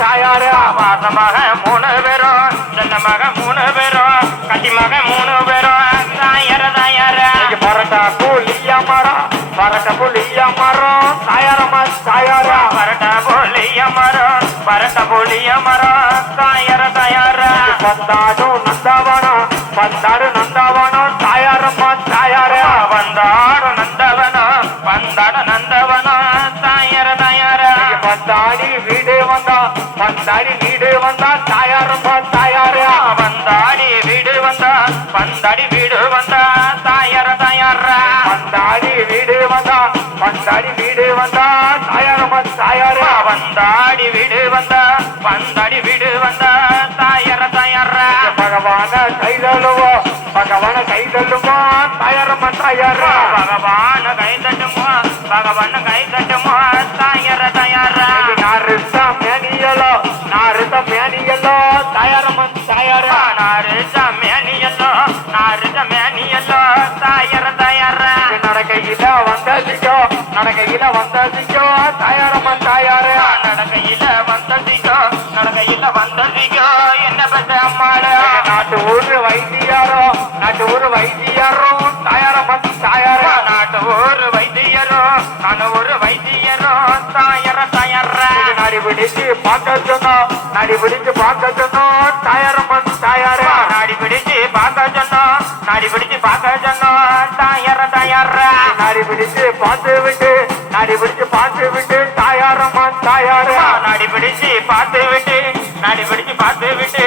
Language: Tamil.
தாயாரு பாச மக 3 பேரும் சின்ன மக 3 பேரும் கட்டி மக 3 பேரும் தாயார தாயார பரட்ட புலியா மரம் பரட்ட புலியா மரம் தாயாரம்மா தாயாரா பரட்ட புலிய மரம் பரட்ட புலிய மரம் தாயார தாயார பந்தாடு நந்தவனம் பந்தாடு நந்தவனம் தாயாரம்மா தாயாரா வந்தாடு நந்தவனம் வந்தாடு நந்தவனம் தாயார தாயார பந்தாடி வீடு வந்தா பந்தாடி வீடு வந்தா தாயாரம்மா தாயாரா வந்தாடி வீடு வந்தா வந்தாடி வீடு வந்தா தாயார தாயார பந்தாடி வீடு வந்தா பந்தாடி வீடு வந்தா தாயாரம்மா தாயாரா வந்தாடி வீடு வந்தா வந்தாடி வீடு வந்தா தாயார தாயார பகவான கைதழுவோ பகவான கைதழுவோ தாயாரம்மா தாயாரா பகவான கை தட்டுமோ பகவான கை தட்டுமோ தாயார தாயார நாருத்த மேனியலோ நாருத்த மேனியலோ தாயாரம்மா தாயாரா நாருத மேனியல்லோ நாருத மேனியல்லோ தாயார தாயார நடக்கையில வந்ததிக்கோ நடக்கையில வந்ததிக்கோ தாயாரம்மா தாயாரா நடக்கையில வந்ததிக்கோ நடக்கையில வந்ததிக்கோ என்ன பெற்ற அம்மாள நாட்டு ஊரு வைத்தியாரோ நாட்டு ஊரு வைத்தியாரோ தாயாரம்மா தாயாரா நாட்டு ஒரு வைத்தியரோ நான் ஒரு வைத்தியரோ தாயார தாயார நாடி பிடிச்சு பார்க்க சொன்னோம் நாடி பிடிச்சு பார்க்க சொன்னோம் தாயாரம்மா தாயாரா நாடி பிடிச்சு பார்க்க சொன்னோம் நாடி பிடிச்சு பார்க்க சொன்னோம் தாயார தாயார நாடி பிடிச்சு பார்த்து விட்டு நாடி பிடிச்சு பார்த்து விட்டு தாயாரம்மா தாயாரா நாடி பிடிச்சு பார்த்து விட்டு நாடி பிடிச்சு பார்த்து விட்டு